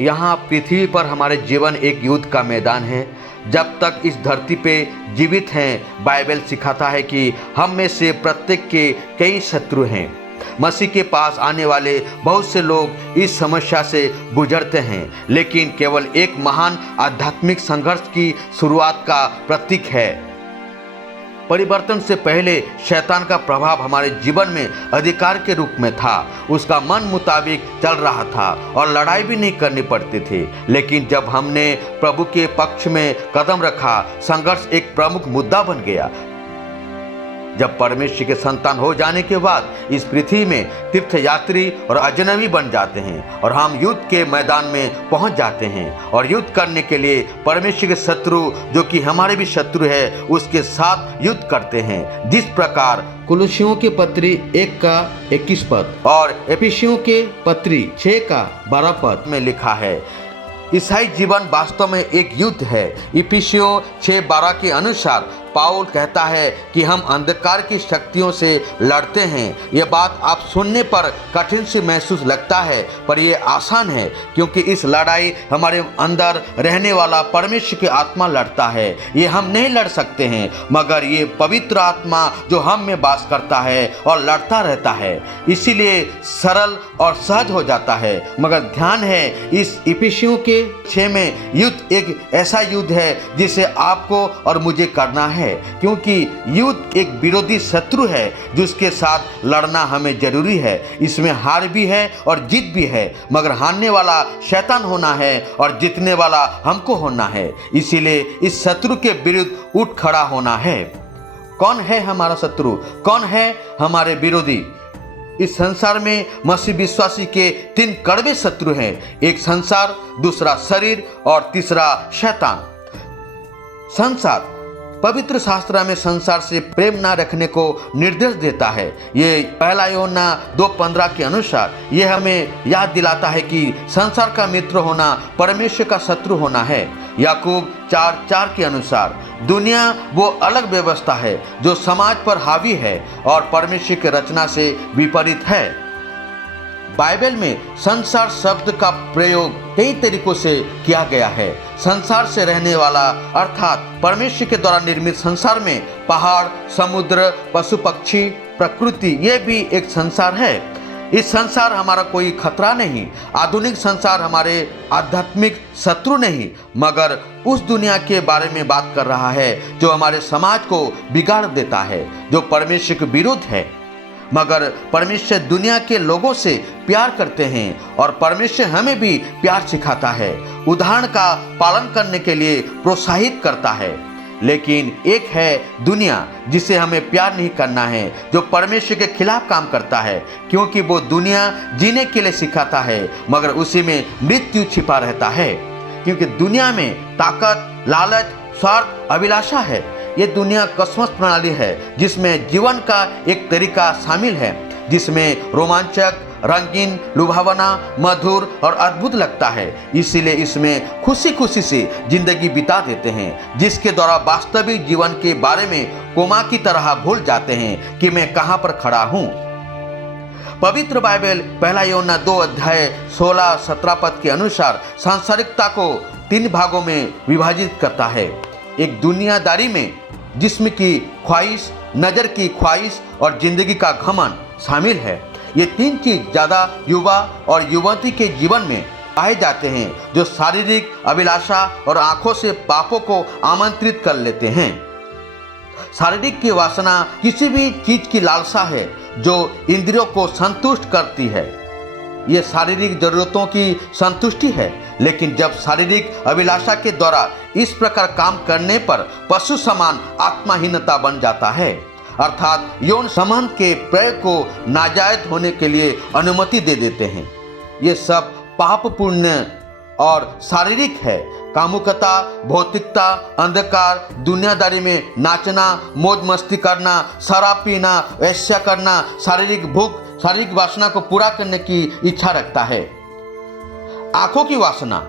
यहाँ पृथ्वी पर हमारे जीवन एक युद्ध का मैदान है। जब तक इस धरती पे जीवित हैं, बाइबल सिखाता है कि हम में से प्रत्येक के कई शत्रु हैं। मसीह के पास आने वाले बहुत से लोग इस समस्या से गुजरते हैं, लेकिन केवल एक महान आध्यात्मिक संघर्ष की शुरुआत का प्रतीक है। परिवर्तन से पहले शैतान का प्रभाव हमारे जीवन में अधिकार के रूप में था। उसका मन मुताबिक चल रहा था और लड़ाई भी नहीं करनी पड़ती थी। लेकिन जब हमने प्रभु के पक्ष में कदम रखा, संघर्ष एक प्रमुख मुद्दा बन गया। जब परमेश्वर के संतान हो जाने के बाद इस पृथ्वी में तीर्थयात्री और अजनबी बन जाते हैं और हम युद्ध के मैदान में पहुंच जाते हैं और युद्ध करने के लिए परमेश्वर के शत्रु, जो कि हमारे भी शत्रु है, उसके साथ युद्ध करते हैं। जिस प्रकार कुलुसियों के पत्री 1 का 21 पद और एफिसियों के पत्री 6 का 12 पद में लिखा है। ईसाई जीवन वास्तव में एक युद्ध है। इफिसियों 6:12 के अनुसार पाउल कहता है कि हम अंधकार की शक्तियों से लड़ते हैं। यह बात आप सुनने पर कठिन सी महसूस लगता है, पर यह आसान है, क्योंकि इस लड़ाई हमारे अंदर रहने वाला परमेश्वर की आत्मा लड़ता है। ये हम नहीं लड़ सकते हैं, मगर ये पवित्र आत्मा जो हम में वास करता है और लड़ता रहता है, इसीलिए सरल और सहज हो जाता है। मगर ध्यान है, इस इफिसियों के 6 में युद्ध एक ऐसा युद्ध है जिसे आपको और मुझे करना है, क्योंकि युद्ध एक विरोधी शत्रु है जिसके साथ लड़ना हमें जरूरी है। इसमें हार भी है और जीत भी है, मगर हारने वाला शैतान होना है और जीतने वाला हमको होना है। इसीलिए इस शत्रु के विरुद्ध उठ खड़ा होना है। कौन है हमारा शत्रु? कौन है हमारे विरोधी? इस संसार में मसीह विश्वासी के 3 कड़वे शत्रु हैं। एक संसार, दूसरा शरीर और तीसरा शैतान। संसार, पवित्र शास्त्र में संसार से प्रेम न रखने को निर्देश देता है। ये 1 यूहन्ना 2:15 के अनुसार यह हमें याद दिलाता है कि संसार का मित्र होना परमेश्वर का शत्रु होना है। याकूब 4:4 के अनुसार दुनिया वो अलग व्यवस्था है जो समाज पर हावी है और परमेश्वर की रचना से विपरीत है। बाइबल में संसार शब्द का प्रयोग कई तरीकों से किया गया है। संसार से रहने वाला अर्थात परमेश्वर के द्वारा निर्मित संसार में पहाड़, समुद्र, पशु पक्षी, प्रकृति, ये भी एक संसार है। इस संसार हमारा कोई खतरा नहीं। आधुनिक संसार हमारे आध्यात्मिक शत्रु नहीं, मगर उस दुनिया के बारे में बात कर रहा है जो हमारे समाज को बिगाड़ देता है, जो परमेश्वर के विरुद्ध है। मगर परमेश्वर दुनिया के लोगों से प्यार करते हैं और परमेश्वर हमें भी प्यार सिखाता है, उदाहरण का पालन करने के लिए प्रोत्साहित करता है। लेकिन एक है दुनिया जिसे हमें प्यार नहीं करना है, जो परमेश्वर के खिलाफ काम करता है, क्योंकि वो दुनिया जीने के लिए सिखाता है, मगर उसी में मृत्यु छिपा रहता है। क्योंकि दुनिया में ताकत, लालच, स्वार्थ, अभिलाषा है। ये दुनिया कस्मस प्रणाली है जिसमें जीवन का एक तरीका शामिल है, जिसमें रोमांचक, रंगीन, लुभावना, मधुर और अद्भुत लगता है। इसीलिए इसमें खुशी खुशी से जिंदगी बिता देते हैं, जिसके द्वारा वास्तविक जीवन के बारे में कोमा की तरह भूल जाते हैं कि मैं कहाँ पर खड़ा हूँ। पवित्र बाइबल 1 यूहन्ना 2:16-17 पद के अनुसार सांसारिकता को 3 भागों में विभाजित करता है। एक दुनियादारी में जिस्म की ख्वाहिश, नज़र की ख्वाहिश और जिंदगी का घमंड शामिल है। ये 3 चीज ज़्यादा युवा और युवती के जीवन में पाए जाते हैं, जो शारीरिक अभिलाषा और आंखों से पापों को आमंत्रित कर लेते हैं। शारीरिक की वासना किसी भी चीज की लालसा है जो इंद्रियों को संतुष्ट करती है। ये शारीरिक जरूरतों की संतुष्टि है, लेकिन जब शारीरिक अभिलाषा के द्वारा इस प्रकार काम करने पर पशु समान आत्माहीनता बन जाता है, अर्थात यौन संबंध के प्रयोग को नाजायज होने के लिए अनुमति दे देते हैं। ये सब पापपूर्ण और शारीरिक है। कामुकता, भौतिकता, अंधकार, दुनियादारी में नाचना, मौज मस्ती करना, शराब पीना, वेश्या करना, शारीरिक भूख, शारीरिक वासना को पूरा करने की इच्छा रखता है। आंखों की वासना,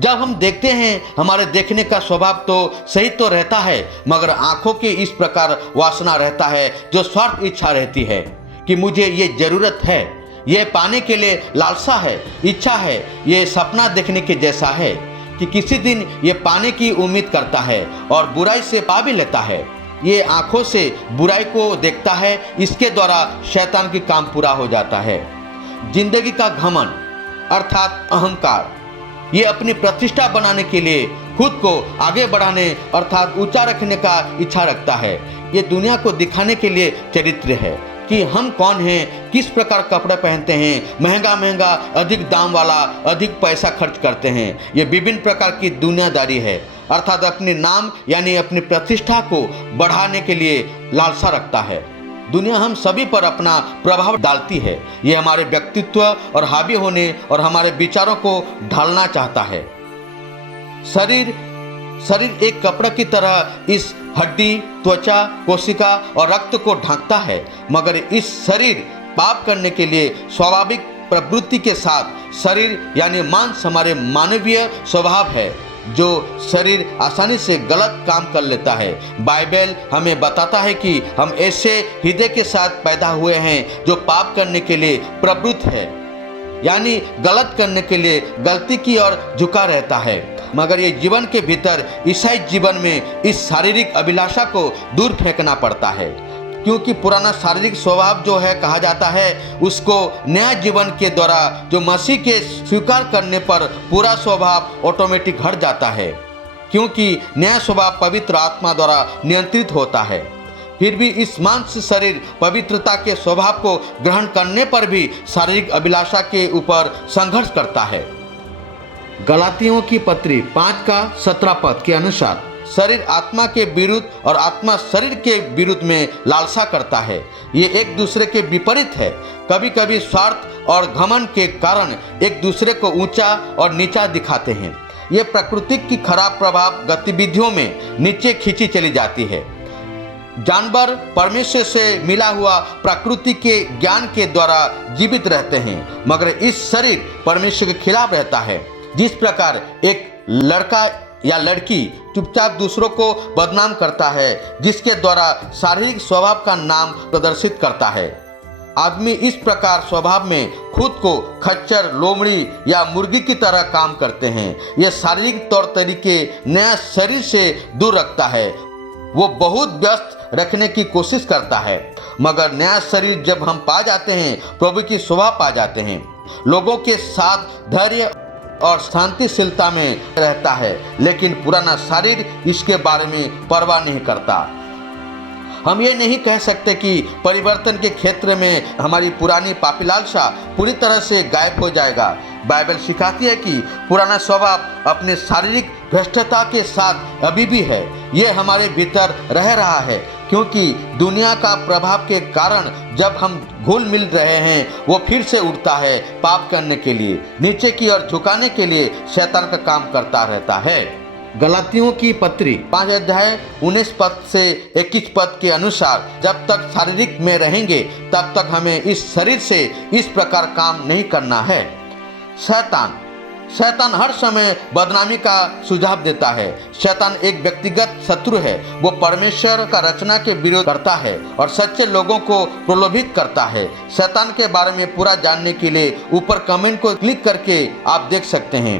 जब हम देखते हैं हमारे देखने का स्वभाव तो सही तो रहता है, मगर आंखों की इस प्रकार वासना रहता है जो स्वार्थ इच्छा रहती है कि मुझे ये जरूरत है, ये पाने के लिए लालसा है, इच्छा है। ये सपना देखने के जैसा है कि किसी दिन ये पाने की उम्मीद करता है और बुराई से पा भी लेता है। ये आंखों से बुराई को देखता है, इसके द्वारा शैतान की काम पूरा हो जाता है। जिंदगी का घमंड अर्थात अहंकार, ये अपनी प्रतिष्ठा बनाने के लिए खुद को आगे बढ़ाने अर्थात ऊंचा रखने का इच्छा रखता है। ये दुनिया को दिखाने के लिए चरित्र है कि हम कौन हैं, किस प्रकार कपड़े पहनते हैं, महंगा महंगा अधिक दाम वाला अधिक पैसा खर्च करते हैं। ये विभिन्न प्रकार की दुनियादारी है अर्थात अपने नाम यानी अपनी प्रतिष्ठा को बढ़ाने के लिए लालसा रखता है। दुनिया हम सभी पर अपना प्रभाव डालती है। ये हमारे व्यक्तित्व और हावी होने और हमारे विचारों को ढालना चाहता है। शरीर एक कपड़ा की तरह इस हड्डी, त्वचा, कोशिका और रक्त को ढांकता है, मगर इस शरीर पाप करने के लिए स्वाभाविक प्रवृत्ति के साथ शरीर यानी मांस हमारे मानवीय स्वभाव है जो शरीर आसानी से गलत काम कर लेता है। बाइबल हमें बताता है कि हम ऐसे हृदय के साथ पैदा हुए हैं जो पाप करने के लिए प्रवृत्त है, यानी गलत करने के लिए गलती की ओर झुका रहता है। मगर ये जीवन के भीतर ईसाई जीवन में इस शारीरिक अभिलाषा को दूर फेंकना पड़ता है, क्योंकि पुराना शारीरिक स्वभाव जो है कहा जाता है उसको नया जीवन के द्वारा जो मसीह के स्वीकार करने पर पूरा स्वभाव ऑटोमेटिक हट जाता है, क्योंकि नया स्वभाव पवित्र आत्मा द्वारा नियंत्रित होता है। फिर भी इस मांस शरीर पवित्रता के स्वभाव को ग्रहण करने पर भी शारीरिक अभिलाषा के ऊपर संघर्ष करता है। गलातियों की पत्री 5:17 के अनुसार शरीर आत्मा के विरुद्ध और आत्मा शरीर के विरुद्ध में लालसा करता है। ये एक दूसरे के विपरीत है। कभी कभी स्वार्थ और घमंड के कारण एक दूसरे को ऊंचा और नीचा दिखाते हैं। ये प्रकृति की खराब प्रभाव गतिविधियों में नीचे खींची चली जाती है। जानवर परमेश्वर से मिला हुआ प्रकृति के ज्ञान के द्वारा जीवित रहते हैं, मगर इस शरीर परमेश्वर के खिलाफ रहता है। जिस प्रकार एक लड़का या लड़की चुपचाप दूसरों को बदनाम करता है, जिसके द्वारा शारीरिक स्वभाव का नाम प्रदर्शित करता है। आदमी इस प्रकार स्वभाव में खुद को खच्चर, लोमड़ी या मुर्गी की तरह काम करते हैं। यह शारीरिक तौर तरीके नया शरीर से दूर रखता है। वो बहुत व्यस्त रखने की कोशिश करता है, मगर नया शरीर जब हम पा जाते हैं, प्रभु की स्वभाव पा जाते हैं, लोगों के साथ धैर्य और शांतिशीलता में रहता है। लेकिन पुराना शरीर इसके बारे में परवाह नहीं करता। हम ये नहीं कह सकते कि परिवर्तन के क्षेत्र में हमारी पुरानी पापी लालसा पूरी तरह से गायब हो जाएगा। बाइबल सिखाती है कि पुराना स्वभाव अपने शारीरिक भ्रष्टता के साथ अभी भी है। ये हमारे भीतर रह रहा है, क्योंकि दुनिया का प्रभाव के कारण जब हम घुल मिल रहे हैं, वो फिर से उठता है पाप करने के लिए, नीचे की ओर झुकाने के लिए शैतान का काम करता रहता है। गलातियों की पत्री 5:19 से 21 के अनुसार जब तक शारीरिक में रहेंगे तब तक हमें इस शरीर से इस प्रकार काम नहीं करना है। शैतान हर समय बदनामी का सुझाव देता है। शैतान एक व्यक्तिगत शत्रु है। वो परमेश्वर का रचना के विरोध करता है और सच्चे लोगों को प्रलोभित करता है। शैतान के बारे में पूरा जानने के लिए ऊपर कमेंट को क्लिक करके आप देख सकते हैं।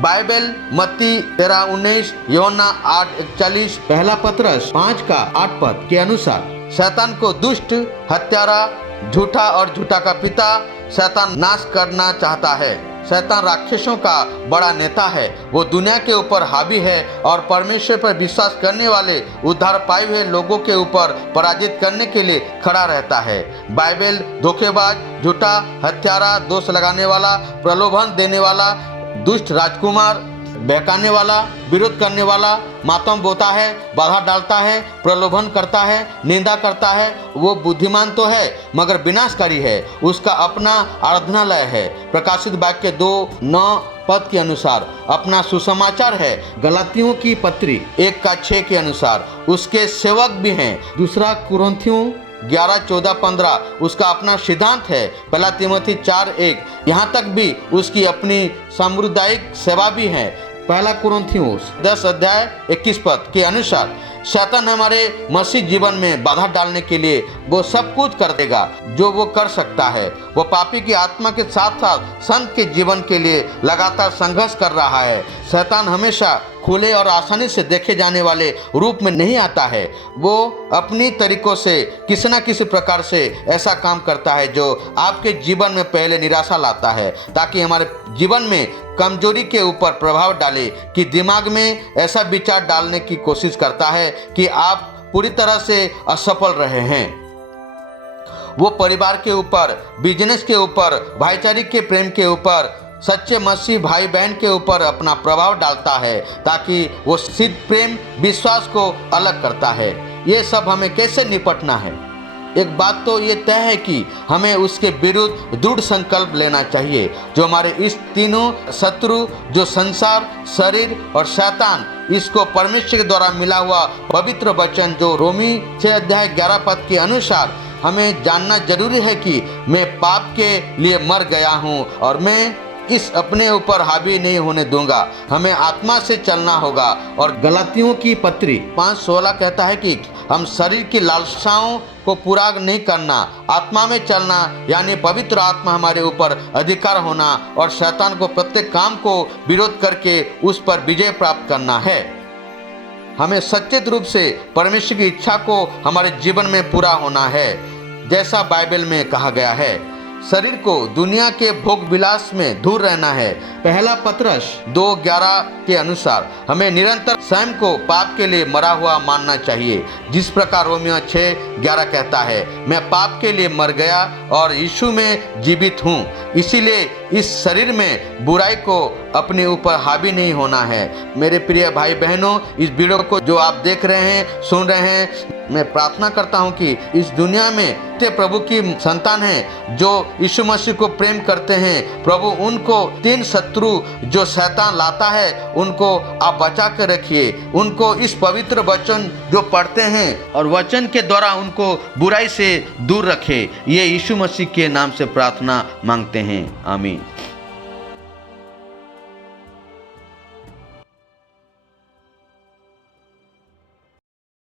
बाइबल मत्ती 13:19, यूहन्ना 8:41, पहला पतरस 5:8 के अनुसार शैतान को दुष्ट, हत्यारा, झूठा और झूठा का पिता शैतान नाश करना चाहता है। शैतान राक्षसों का बड़ा नेता है। वो दुनिया के ऊपर हावी है और परमेश्वर पर विश्वास करने वाले उद्धार पाए हुए लोगों के ऊपर पराजित करने के लिए खड़ा रहता है। बाइबल धोखेबाज, झूठा, हत्यारा, दोष लगाने वाला, प्रलोभन देने वाला, दुष्ट राजकुमार, बहकाने वाला, विरोध करने वाला, मातम बोता है, बाधा डालता है, प्रलोभन करता है, निंदा करता है। वो बुद्धिमान तो है मगर विनाशकारी है। उसका अपना आराधनालय है। प्रकाशित वाक्य 2:9 के अनुसार अपना सुसमाचार है। गलातियों की पत्री 1:6 के अनुसार उसके सेवक भी हैं। दूसरा कुरिन्थियों 11:14-15 उसका अपना सिद्धांत है। पहला तिमोथी 4:1 यहाँ तक भी उसकी अपनी सामुदायिक सेवा भी है। पहला कुरिन्थियों 10:21 के अनुसार शैतान हमारे मसीह जीवन में बाधा डालने के लिए वो सब कुछ कर देगा जो वो कर सकता है। वो पापी की आत्मा के साथ साथ संत के जीवन के लिए लगातार संघर्ष कर रहा है। शैतान हमेशा खुले और आसानी से देखे जाने वाले रूप में नहीं आता है। वो अपनी तरीकों से किसी न किसी प्रकार से ऐसा काम करता है जो आपके जीवन में पहले निराशा लाता है, ताकि हमारे जीवन में कमजोरी के ऊपर प्रभाव डाले, कि दिमाग में ऐसा विचार डालने की कोशिश करता है कि आप पूरी तरह से असफल रहे हैं। वो परिवार के ऊपर, बिजनेस के ऊपर, भाईचारे के प्रेम के ऊपर, सच्चे मसीह भाई बहन के ऊपर अपना प्रभाव डालता है, ताकि वो सिद्ध प्रेम विश्वास को अलग करता है। ये सब हमें कैसे निपटना है? एक बात तो ये तय है कि हमें उसके विरुद्ध दृढ़ संकल्प लेना चाहिए। जो हमारे इस तीनों शत्रु, जो संसार, शरीर और शैतान, इसको परमेश्वर के द्वारा मिला हुआ पवित्र वचन जो रोमी 6:11 के अनुसार हमें जानना जरूरी है कि मैं पाप के लिए मर गया हूँ और मैं इस अपने ऊपर हावी नहीं होने दूंगा। हमें आत्मा से चलना होगा। और गलातियों की पत्री 5:16 कहता है कि हम शरीर की लालसाओं को पूरा नहीं करना, आत्मा में चलना, यानी पवित्र आत्मा हमारे ऊपर अधिकार होना और शैतान को प्रत्येक काम को विरोध करके उस पर विजय प्राप्त करना है। हमें सचेत रूप से परमेश्वर की इच्छा को हमारे जीवन में पूरा होना है, जैसा बाइबल में कहा गया है। शरीर को दुनिया के भोग विलास में दूर रहना है। पहला पतरस 2:11 के अनुसार हमें निरंतर स्वयं को पाप के लिए मरा हुआ मानना चाहिए, जिस प्रकार रोमियो 6:11 कहता है, मैं पाप के लिए मर गया और यीशु में जीवित हूँ। इसीलिए इस शरीर में बुराई को अपने ऊपर हावी नहीं होना है। मेरे प्रिय भाई बहनों, इस वीडियो को जो आप देख रहे हैं, सुन रहे हैं, मैं प्रार्थना करता हूं कि इस दुनिया में प्रभु की संतान हैं जो यीशु मसीह को प्रेम करते हैं। प्रभु उनको 3 शत्रु जो शैतान लाता है उनको आप बचा के रखिए। उनको इस पवित्र वचन जो पढ़ते हैं और वचन के द्वारा उनको बुराई से दूर रखे। ये यीशु मसीह के नाम से प्रार्थना मांगते हैं, आमीन।